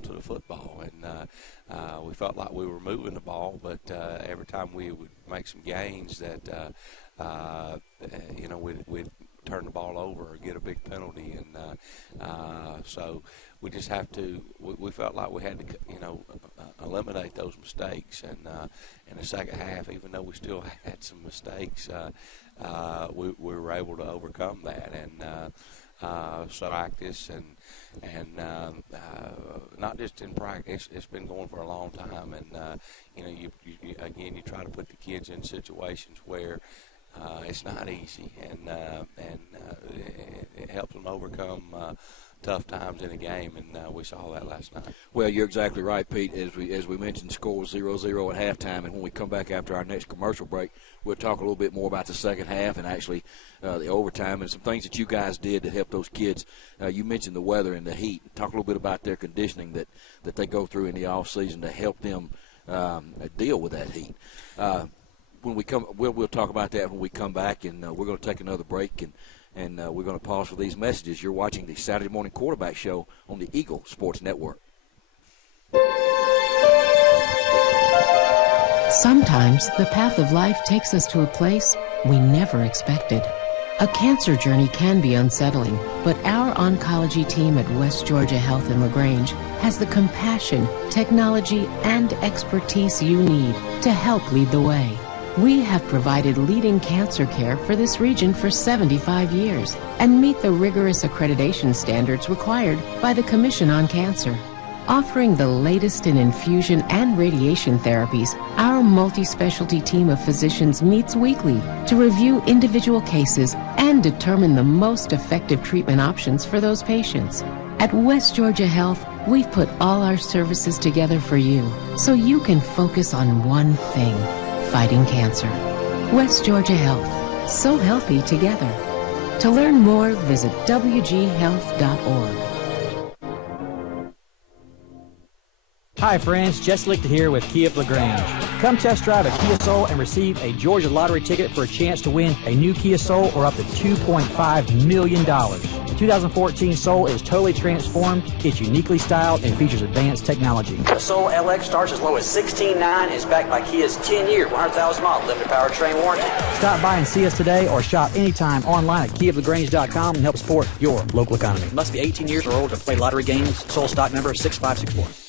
on to the football. And we felt like we were moving the ball, but every time we would make some gains that, we'd turn the ball over or get a big penalty. And so we just have to, we felt like we had to, eliminate those mistakes. And in the second half, even though we still had some mistakes, we were able to overcome that. And so practice and not just in practice, it's been going for a long time. And, you try to put the kids in situations where it's not easy, and it helps them overcome tough times in a game, and we saw that last night. Well, you're exactly right, Pete. As we mentioned, score 0-0 at halftime, and when we come back after our next commercial break, we'll talk a little bit more about the second half and actually the overtime and some things that you guys did to help those kids. You mentioned the weather and the heat. Talk a little bit about their conditioning that they go through in the off season to help them deal with that heat. When we come, we'll talk about that when we come back, and we're going to take another break, and we're going to pause for these messages. You're watching the Saturday Morning Quarterback Show on the Eagle Sports Network. Sometimes the path of life takes us to a place we never expected. A cancer journey can be unsettling, but our oncology team at West Georgia Health in LaGrange has the compassion, technology, and expertise you need to help lead the way. We have provided leading cancer care for this region for 75 years and meet the rigorous accreditation standards required by the Commission on Cancer. Offering the latest in infusion and radiation therapies, our multi-specialty team of physicians meets weekly to review individual cases and determine the most effective treatment options for those patients. At West Georgia Health, we've put all our services together for you so you can focus on one thing: fighting cancer. West Georgia Health, so healthy together. To learn more, visit wghealth.org. Hi friends, Jess Lichter here with Kia of LaGrange. Come test drive a Kia Soul and receive a Georgia lottery ticket for a chance to win a new Kia Soul or up to $2.5 million. The 2014 Soul is totally transformed, it's uniquely styled, and features advanced technology. The Soul LX starts as low as $16,900 and is backed by Kia's 10-year, 100,000-mile limited powertrain warranty. Stop by and see us today or shop anytime online at KiaofLaGrange.com and help support your local economy. Must be 18 years or older to play lottery games. Soul stock number 6564.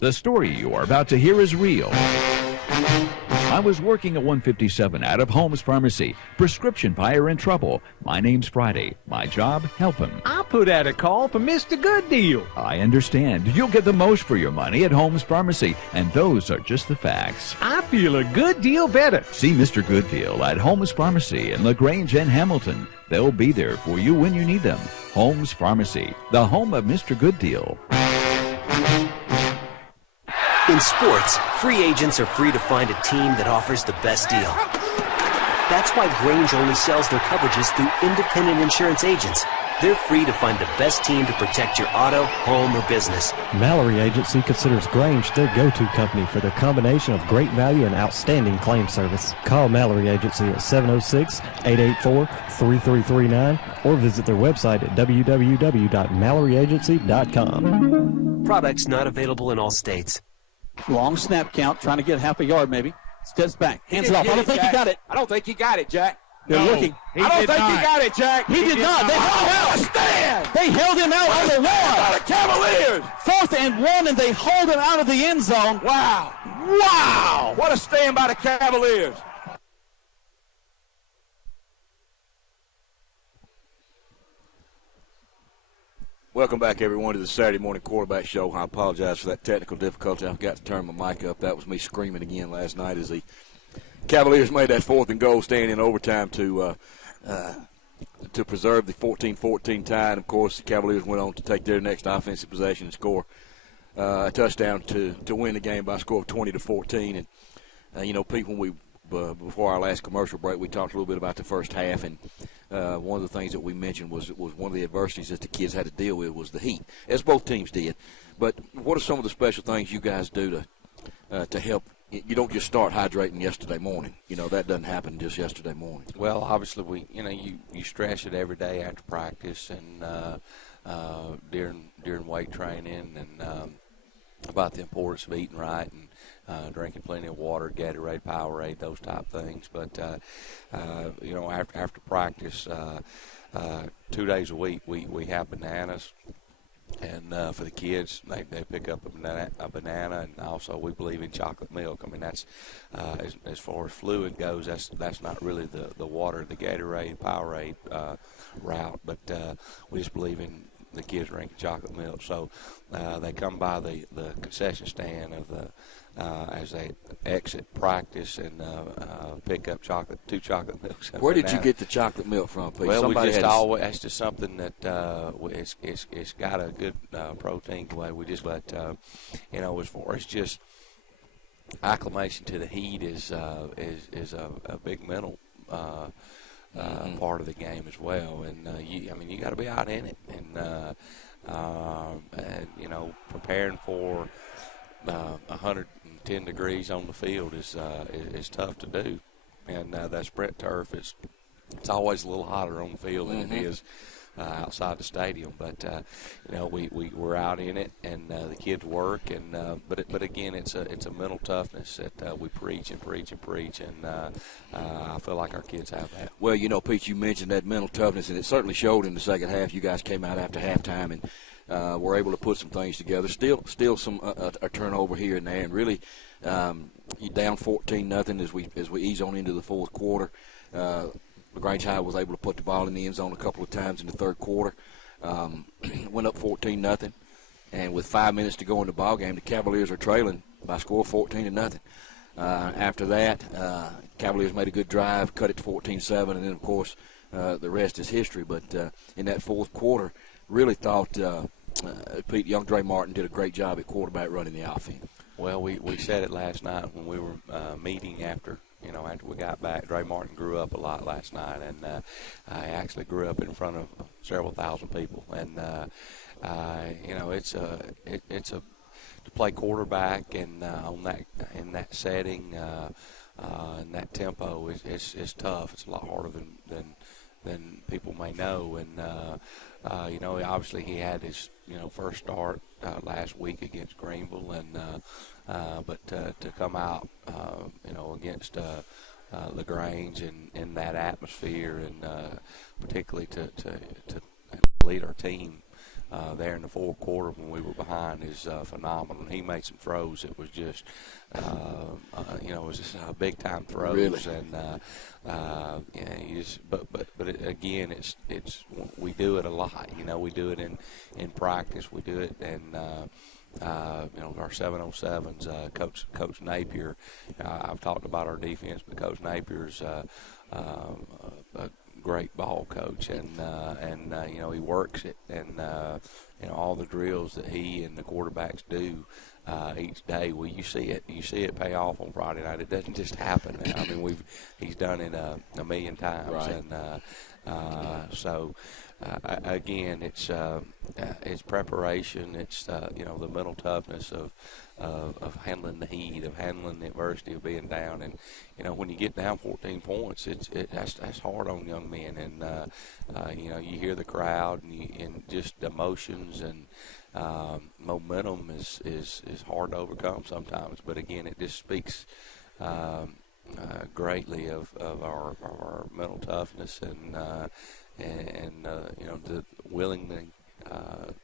The story you are about to hear is real. I was working at 157 out of Holmes Pharmacy. Prescription buyer in trouble. My name's Friday. My job, help him. I put out a call for Mr. Good Deal. I understand. You'll get the most for your money at Holmes Pharmacy, and those are just the facts. I feel a good deal better. See Mr. Good Deal at Holmes Pharmacy in LaGrange and Hamilton. They'll be there for you when you need them. Holmes Pharmacy, the home of Mr. Good Deal. In sports, free agents are free to find a team that offers the best deal. That's why Grange only sells their coverages through independent insurance agents. They're free to find the best team to protect your auto, home, or business. Mallory Agency considers Grange their go-to company for their combination of great value and outstanding claim service. Call Mallory Agency at 706-884-3339 or visit their website at www.MalloryAgency.com. Products not available in all states. Long snap count, trying to get half a yard maybe. Steps back, hands it off. I don't think he got it. I don't think he got it, Jack. They're looking. I don't think he got it, Jack. He did not. They held him out. Stand. They held him out on the one. The Cavaliers. 4th and 1, and they hold him out of the end zone. Wow. Wow. What a stand by the Cavaliers. Welcome back, everyone, to the Saturday Morning Quarterback Show. I apologize for that technical difficulty. I forgot to turn my mic up. That was me screaming again last night as the Cavaliers made that 4th and goal, staying in overtime to preserve the 14-14 tie. And, of course, the Cavaliers went on to take their next offensive possession and score a touchdown to win the game by a score of 20-14. And, Pete, when we before our last commercial break, we talked a little bit about the first half, and one of the things that we mentioned was one of the adversities that the kids had to deal with was the heat, as both teams did. But what are some of the special things you guys do to help? You don't just start hydrating yesterday morning. That doesn't happen just yesterday morning. Well, obviously, you stress it every day after practice, and during weight training, and about the importance of eating right and drinking plenty of water, Gatorade, Powerade, those type things. But after practice, 2 days a week, we have bananas. And for the kids, they pick up a banana, and also we believe in chocolate milk. I mean, that's as far as fluid goes, that's not really the water, the Gatorade, Powerade route, but we just believe in the kids drinking chocolate milk. So they come by the concession stand of the as they exit practice and pick up two chocolate milks. Where did you get the chocolate milk from, Pete? Well, Somebody that's just something that it's got a good protein way. We just let as far as just acclimation to the heat is a big mental part of the game as well. And you got to be out in it and preparing for 110 degrees on the field is tough to do, and that sprint turf it's always a little hotter on the field than it is outside the stadium. But we're out in it, and the kids work, and but again it's a mental toughness that we preach, and I feel like our kids have that. Well, Pete, you mentioned that mental toughness, and it certainly showed in the second half. You guys came out after halftime and were able to put some things together. Still some a turnover here and there, and really you down 14-0 as we ease on into the fourth quarter. LaGrange High was able to put the ball in the end zone a couple of times in the third quarter. Went up 14-0, and with 5 minutes to go in the ball game, the Cavaliers are trailing by a score of 14-0. After that, Cavaliers made a good drive, cut it to 14-7, and then of course the rest is history. But in that fourth quarter, really thought Pete, young Dre Martin did a great job at quarterback running the offense. Well, we said it last night when we were meeting after we got back. Dre Martin grew up a lot last night, and I actually grew up in front of several thousand people. And it's a to play quarterback and in that setting, and that tempo is tough. It's a lot harder than people may know. And obviously he had his first start last week against Greenville, and but to come out against LaGrange in that atmosphere, and particularly to lead our team there in the fourth quarter when we were behind is phenomenal. And he made some throws that was just it was just big time throws. Really? And but again, it's we do it a lot. We do it in practice. We do it in our 707s. Coach Napier. I've talked about our defense, but Coach Napier's a great ball coach, and he works it, and all the drills that he and the quarterbacks do each day. Well, you see it pay off on Friday night. It doesn't just happen. I mean, he's done it a million times, right. And so again, it's preparation. It's the mental toughness of handling the heat, of handling the adversity of being down. And when you get down 14 points, that's hard on young men. And you hear the crowd, and just emotions and momentum is hard to overcome sometimes. But again, it just speaks greatly of our mental toughness and the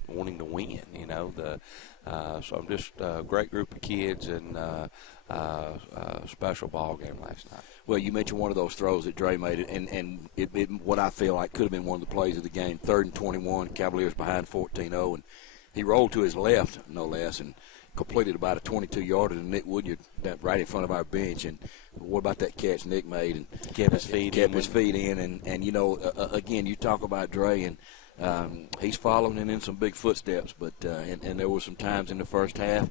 wanting to win. So I'm just a great group of kids, and special ball game last night. Well, you mentioned one of those throws that Dre made, and it what I feel like could have been one of the plays of the game. 3rd and 21, Cavaliers behind 14-0, and he rolled to his left, no less, and completed about a 22-yarder to Nick Woodyard right in front of our bench. And what about that catch Nick made? And kept his feet in. And again, you talk about Dre, and he's following in some big footsteps. But and there were some times in the first half,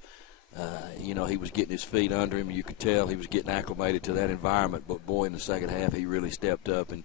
he was getting his feet under him. You could tell he was getting acclimated to that environment. But, boy, in the second half, he really stepped up. And,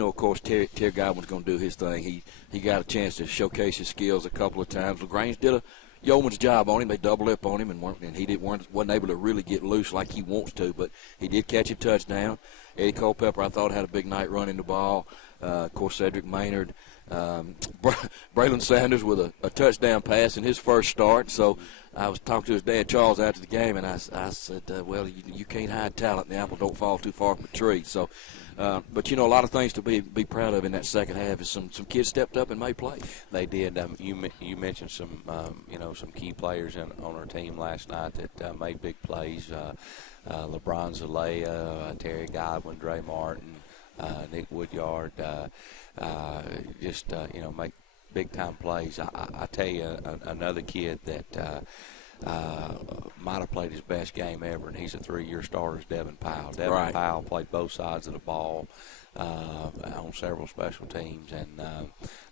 of course, Terry Godwin's going to do his thing. He got a chance to showcase his skills a couple of times. LaGrange did a yeoman's job on him. They doubled up on him, and he wasn't able to really get loose like he wants to, but he did catch a touchdown. Eddie Culpepper, I thought, had a big night running the ball. Of course, Cedric Maynard, Braylon Sanders with a touchdown pass in his first start. So I was talking to his dad, Charles, after the game, and I said, well, you can't hide talent. The apple don't fall too far from the tree. So, but, a lot of things to be proud of in that second half is some kids stepped up and made plays. They did. You mentioned some, some key players on our team last night that made big plays. LeBron Zalea, Terry Godwin, Dre Martin, Nick Woodyard, make big-time plays. I tell you, another kid that might have played his best game ever, and he's a 3-year starter, is Devin Powell. Devin Powell played both sides of the ball on several special teams, and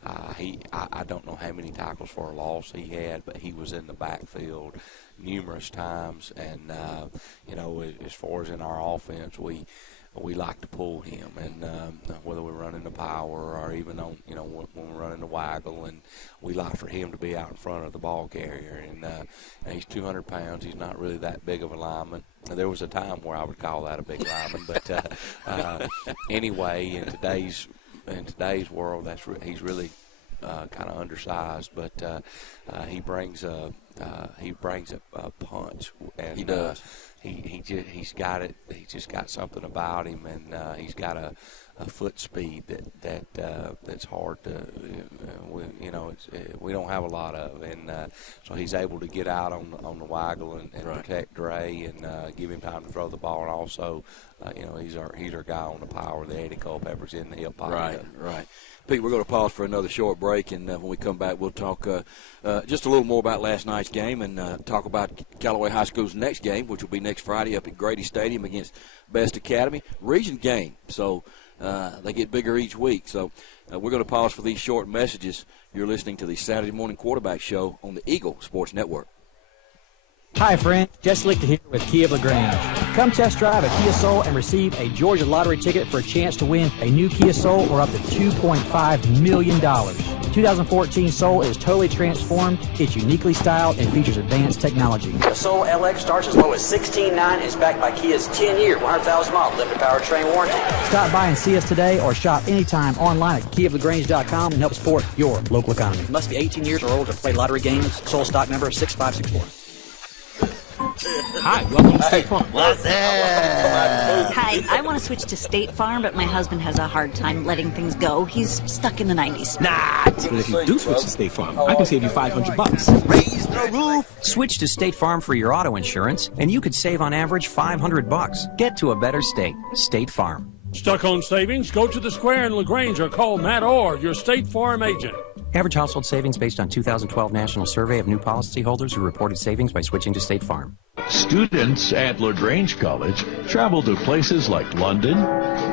I don't know how many tackles for a loss he had, but he was in the backfield numerous times, and as far as in our offense, we like to pull him, and whether we're running the power or even on, when we're running the waggle, and we like for him to be out in front of the ball carrier. And he's 200 pounds. He's not really that big of a lineman. There was a time where I would call that a big lineman, but anyway, in today's world, he's really kind of undersized, but he brings a punch, and he does. He's got it. He's just got something about him, and he's got a foot speed that's hard to we don't have a lot of, and so he's able to get out on the waggle and protect Dre and give him time to throw the ball, and also he's our guy on the power. The Eddie Culpepper's in the hip pocket. Right. Pete, we're going to pause for another short break, and when we come back, we'll talk just a little more about last night's game and talk about Callaway High School's next game, which will be next Friday up at Grady Stadium against Best Academy. Region game, so they get bigger each week. So we're going to pause for these short messages. You're listening to the Saturday Morning Quarterback Show on the Eagle Sports Network. Hi, friend. Jesse Lichter here with Kia of LaGrange. Come test drive a Kia Soul and receive a Georgia lottery ticket for a chance to win a new Kia Soul or up to $2.5 million. 2014 Soul is totally transformed. It's uniquely styled and features advanced technology. The Soul LX starts as low as $16,900 and is backed by Kia's 10-year, 100,000-mile limited powertrain warranty. Stop by and see us today or shop anytime online at KiaofLaGrange.com and help support your local economy. Must be 18 years or older to play lottery games. Soul stock number 6564. Hi, welcome to State Farm. What's that? Hi, I want to switch to State Farm, but my husband has a hard time letting things go. He's stuck in the 90s. But if you do switch to State Farm, I can save you $500. Raise the roof. Switch to State Farm for your auto insurance, and you could save on average $500. Get to a better state. State Farm. Stuck on savings? Go to the Square in LaGrange or call Matt Orr, your State Farm agent. Average household savings based on 2012 National Survey of New Policyholders who reported savings by switching to State Farm. Students at LaGrange College travel to places like London,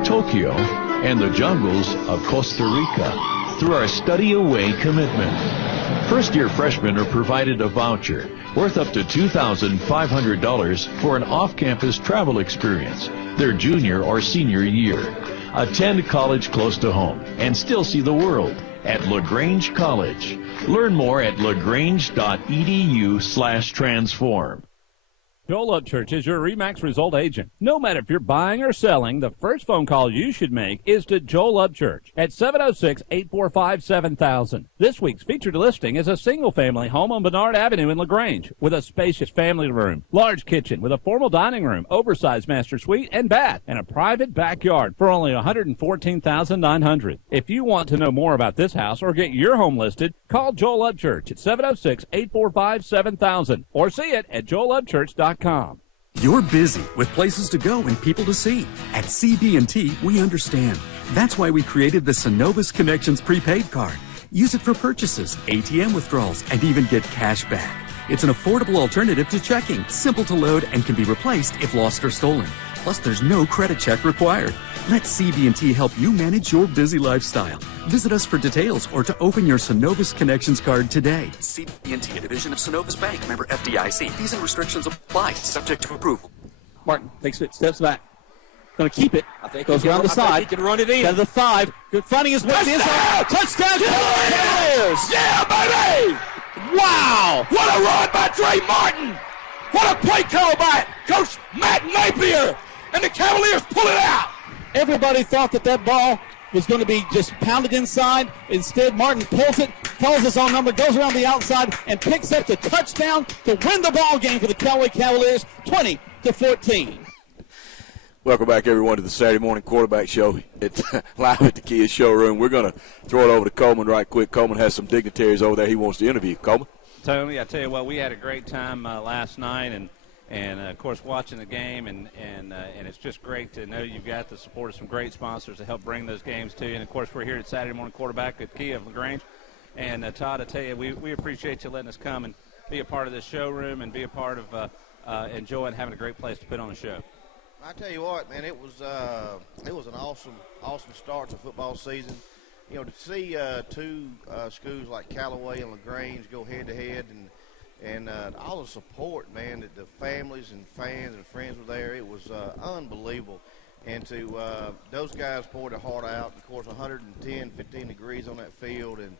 Tokyo, and the jungles of Costa Rica through our Study Away commitment. First-year freshmen are provided a voucher worth up to $2,500 for an off-campus travel experience their junior or senior year. Attend college close to home and still see the world at LaGrange College. Learn more at lagrange.edu/transform. Joel Upchurch is your RE/MAX result agent. No matter if you're buying or selling, the first phone call you should make is to Joel Upchurch at 706-845-7000. This week's featured listing is a single-family home on Bernard Avenue in LaGrange with a spacious family room, large kitchen with a formal dining room, oversized master suite and bath, and a private backyard for only $114,900. If you want to know more about this house or get your home listed, call Joel Upchurch at 706-845-7000 or see it at joelupchurch.com. You're busy with places to go and people to see. At CB&T, we understand. That's why we created the Synovus Connections prepaid card. Use it for purchases, ATM withdrawals, and even get cash back. It's an affordable alternative to checking, simple to load, and can be replaced if lost or stolen. Plus, there's no credit check required. Let CB&T help you manage your busy lifestyle. Visit us for details or to open your Synovus Connections card today. CB&T, a division of Synovus Bank, member FDIC. Fees and restrictions apply, subject to approval. Martin takes it, steps back. Going to keep it. I think goes around the side. He can run it in. Got the 5. Good finding his way. Touchdown! Touchdown! Cavaliers! Yeah, baby! Wow! What a run by Dre Martin! What a play call by Coach Matt Napier! And the Cavaliers pull it out! Everybody thought that ball was going to be just pounded inside. Instead, Martin pulls it, calls his own number, goes around the outside, and picks up the touchdown to win the ball game for the Callaway Cavaliers, 20-14. Welcome back, everyone, to the Saturday Morning Quarterback Show. It's live at the Kia showroom. We're going to throw it over to Coleman right quick. Coleman has some dignitaries over there he wants to interview. Coleman? Tony, I tell you what, we had a great time last night, and of course, watching the game, and it's just great to know you've got the support of some great sponsors to help bring those games to you. And of course, we're here at Saturday Morning Quarterback at Kia of LaGrange. And Todd, I tell you, we appreciate you letting us come and be a part of this showroom and be a part of enjoying having a great place to put on a show. I tell you what, man, it was an awesome start to football season. You know, to see two schools like Callaway and LaGrange go head to head, and all the support, man, that the families and fans and friends were there, it was unbelievable. And to those guys poured their heart out. Of course, 110, 15 degrees on that field, and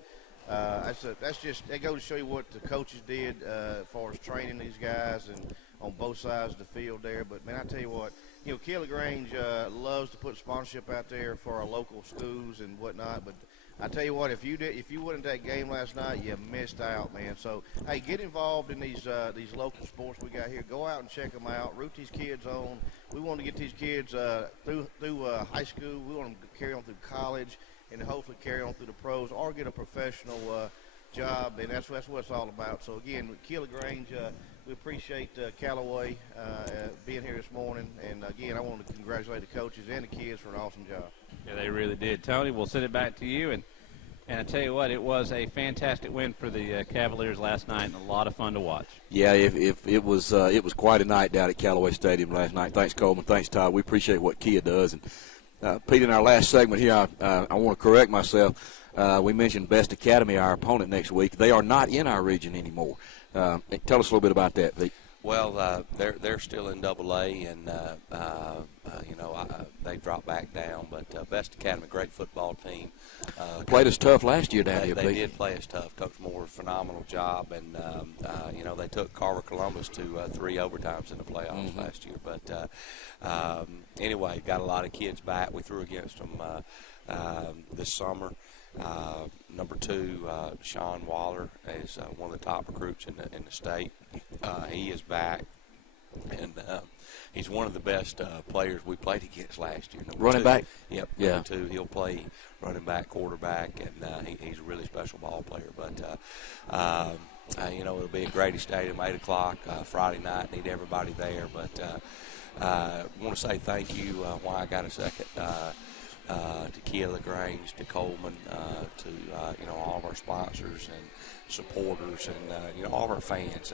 that goes to show you what the coaches did as far as training these guys and on both sides of the field there. But man, I tell you what, you know, Kia LaGrange loves to put sponsorship out there for our local schools and whatnot. But I tell you what, if you wasn't at that game last night, you missed out, man. So hey, get involved in these local sports we got here. Go out and check them out. Root these kids on. We want to get these kids through high school. We want them to carry on through college and hopefully carry on through the pros or get a professional job. And that's what it's all about. So again, Kia LaGrange, we appreciate Callaway being here this morning. And again, I want to congratulate the coaches and the kids for an awesome job. Yeah, they really did. Tony, we'll send it back to you. And I tell you what, it was a fantastic win for the Cavaliers last night and a lot of fun to watch. Yeah, if it was quite a night down at Callaway Stadium last night. Thanks, Coleman. Thanks, Todd. We appreciate what Kia does. And Pete, in our last segment here, I want to correct myself. We mentioned Best Academy, our opponent next week. They are not in our region anymore. Tell us a little bit about that, Pete. Well, they're still in AA, and they dropped back down. But Best Academy, great football team. Played us tough last year down here. They did play us tough. Coach Moore, phenomenal job, and they took Carver Columbus to 3 overtimes in the playoffs last year. But anyway, got a lot of kids back. We threw against them this summer. Number 2, Sean Waller is one of the top recruits in the state. He is back, and he's one of the best players we played against last year. Running back? Yep. Yeah. Number 2, he'll play running back, quarterback, and he's a really special ball player. But it'll be at Grady Stadium, 8 o'clock Friday night. Need everybody there. But I want to say thank you while I got a second. To Kia LaGrange, to Coleman, to all of our sponsors and supporters, and all of our fans.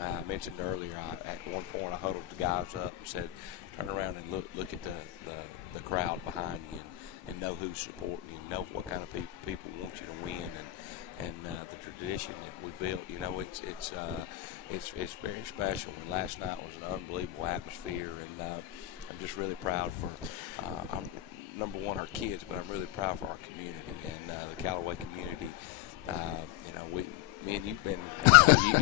I mentioned earlier, at one point I huddled the guys up and said, turn around and look at the crowd behind you and know who's supporting you, know what kind of people want you to win, and the tradition that we built. It's very special. And last night was an unbelievable atmosphere, and I'm just really proud for. Number one, our kids, but I'm really proud for our community and the Callaway community. Me and you've been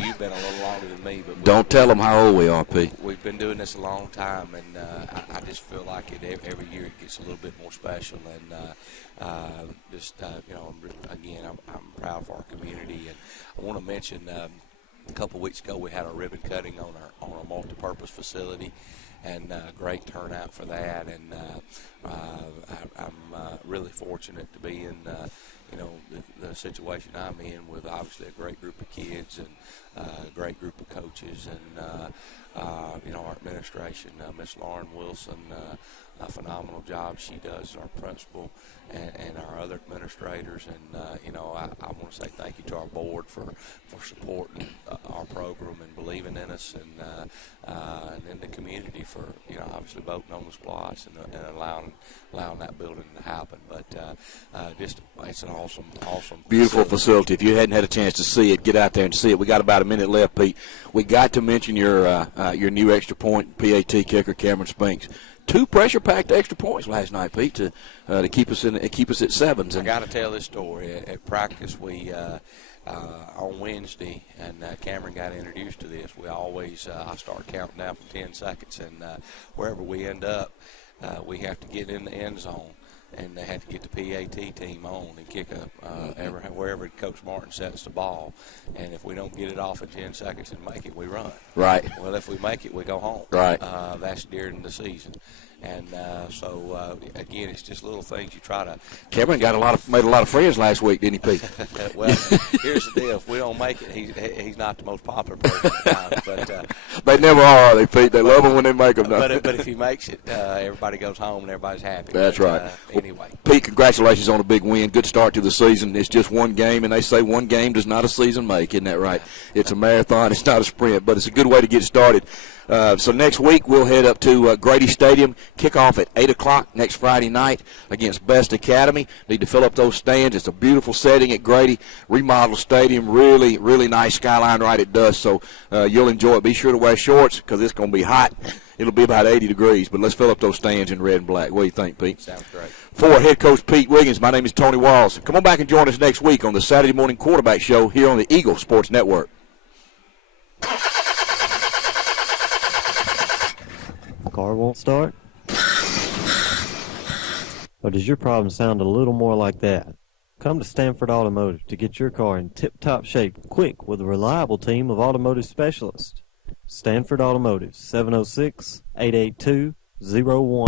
you've been a little longer than me, but don't tell them how old we are, Pete. We've been doing this a long time, and I just feel like every year it gets a little bit more special. And I'm proud for our community, and I want to mention a couple of weeks ago we had a ribbon cutting on our multi-purpose facility. And great turnout for that, and I'm really fortunate to be in the situation I'm in with obviously a great group of kids and a great group of coaches, and our administration, Miss Lauren Wilson, a phenomenal job she does, our principal, and our other administrators, and I want to say thank you to our board for supporting our program and believing in us, and then the community for obviously voting on the SPLOST and allowing that building to happen. But it's an awesome beautiful facility. If you hadn't had a chance to see it, get out there and see it. We got about a minute left, Pete. We got to mention your new extra point PAT kicker, Cameron Spinks. 2 pressure-packed extra points last night, Pete, to keep us at 7s. I got to tell this story. At practice, we on Wednesday, and Cameron got introduced to this. We always I start counting down from 10 seconds, and wherever we end up, we have to get in the end zone. and they had to get the PAT team on and kick wherever Coach Martin sets the ball. And if we don't get it off in 10 seconds and make it, we run. Right. Well, if we make it, we go home. Right. That's during the season. And so again, it's just little things you try to. Cameron made a lot of friends last week, didn't he, Pete? Well, here's the deal: if we don't make it, he's not the most popular person. But they never are they, Pete? They love him when they make them. But if he makes it, everybody goes home and everybody's happy. That's right. Anyway, Pete, congratulations on a big win. Good start to the season. It's just one game, and they say one game does not a season make. Isn't that right? It's a marathon. It's not a sprint, but it's a good way to get started. So next week we'll head up to Grady Stadium, kickoff at 8 o'clock next Friday night against Best Academy. Need to fill up those stands. It's a beautiful setting at Grady, remodeled stadium, really, really nice skyline right at dusk, so you'll enjoy it. Be sure to wear shorts because it's going to be hot. It'll be about 80 degrees, but let's fill up those stands in red and black. What do you think, Pete? Sounds great. For head coach Pete Wiggins, my name is Tony Walls. Come on back and join us next week on the Saturday Morning Quarterback Show here on the Eagle Sports Network. Car won't start? Or does your problem sound a little more like that? Come to Stanford Automotive to get your car in tip-top shape quick with a reliable team of automotive specialists. Stanford Automotive, 706-882-01.